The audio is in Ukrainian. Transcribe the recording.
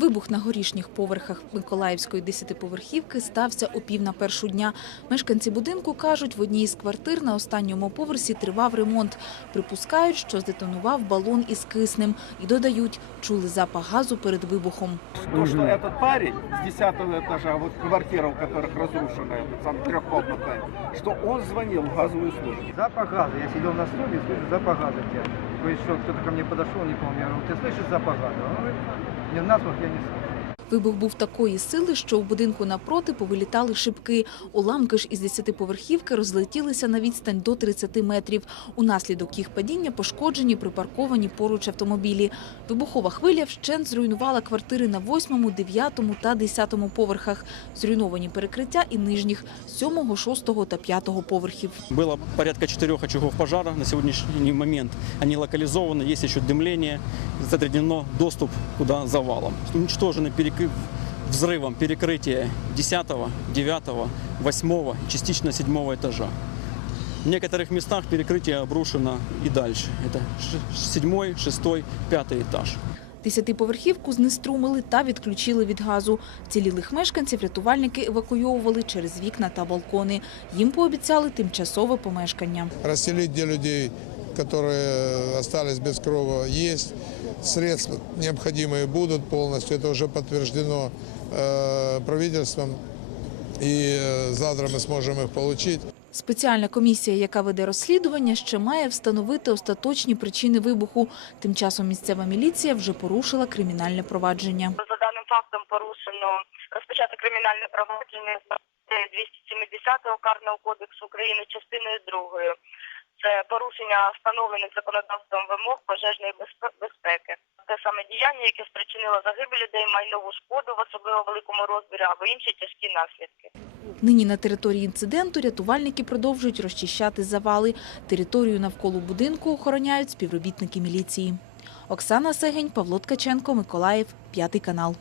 Вибух на горішніх поверхах Миколаївської десятиповерхівки стався о пів на першу дня. Мешканці будинку кажуть, в одній із квартир на останньому поверсі тривав ремонт. Припускають, що здетонував балон із киснем. І додають, чули запах газу перед вибухом. То, что этот парень с 10 этажа, вот квартира, у которых разрушенная, там трехкомнатная, что он звонил в газовую службу. Запах газа. Я сидел на стуле, слышу запах газа. тебя. То есть, что кто-то ко мне подошел, не помню, я говорю, ты слышишь запах газа? Он говорит, не насморк я не слышу. Вибух був такої сили, що в будинку напроти повилітали шибки. Уламки ж із десятиповерхівки розлетілися на відстань до 30 метрів. Унаслідок їх падіння пошкоджені припарковані поруч автомобілі. Вибухова хвиля вщент зруйнувала квартири на 8, 9 та 10 поверхах. Зруйновані перекриття і нижніх – 7, 6 та 5 поверхів. Было порядка четырех очагов пожара на сегодняшний момент. Они локализованы, есть еще дымление, затруднено доступ куда завалом. Уничтожены перекры- взрывом перекрытие 10, 9, 8 и частично 7 этажа. В некоторых местах перекрытие обрушено и дальше. Это 7, 6, 5 этаж. Десятиповерхівку знеструмили та відключили від газу. Цілілих мешканців рятувальники евакуйовували через вікна та балкони. Їм пообіцяли тимчасове помешкання. расселить где людей, которые остались без крова, есть. Средства необходимые будут полностью. Это уже подтверждено э, правительством. И э, завтра мы сможем их получить. Спеціальна комісія, яка веде розслідування, ще має встановити остаточні причини вибуху. Тим часом місцева міліція вже порушила кримінальне провадження. За даним фактом порушено розпочато кримінальне провадження за статтею 270 Карного кодексу України частиною 2. Це порушення встановлених законодавством вимог пожежної безпеки. Те саме діяння, яке спричинило загибель людей, майнову шкоду в особливо великому розмірі або інші тяжкі наслідки. Нині на території інциденту рятувальники продовжують розчищати завали. Територію навколо будинку охороняють співробітники міліції. Оксана Сегень, Павло Ткаченко, Миколаїв, п'ятий канал.